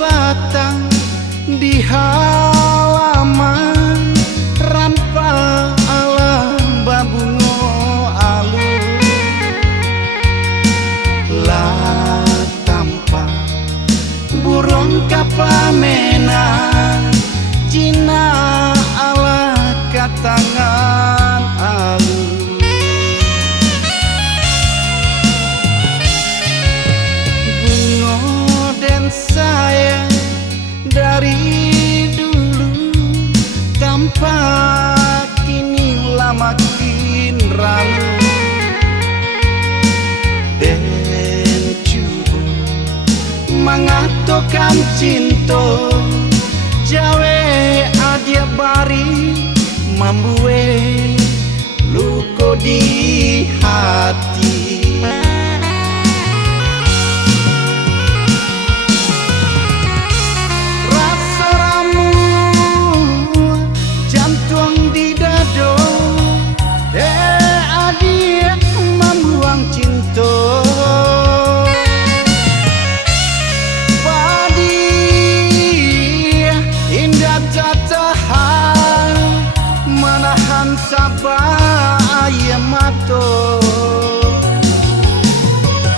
batang di halaman rampa alam babungo alu lah tampak burung kapamena Cina ala katangan alu bungo dan sayang dari dulu tampak kini lah makin ralu dan cuba mengatokan cinta jawe adia bari mambue luko di hati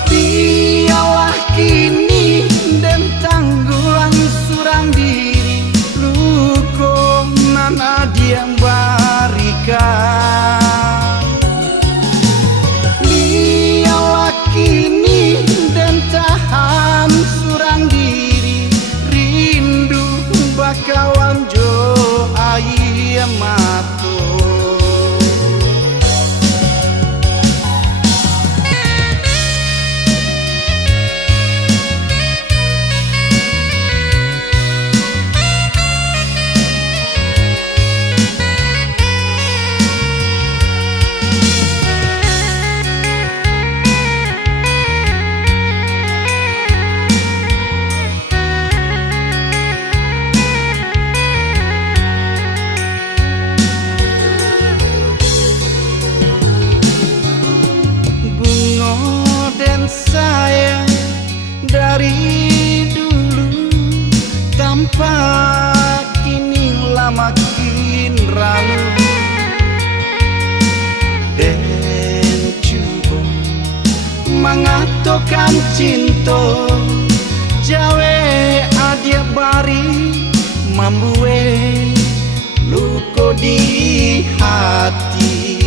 biarlah kini dan tanggulang surang diri luko nan adiang barikan biarlah kini dan tahan surang diri rindu bakawan jo ayam mato sayang dari dulu tampak kini lah makin ralu dan coba mengatokan cinta jawe adia bari mambue luko di hati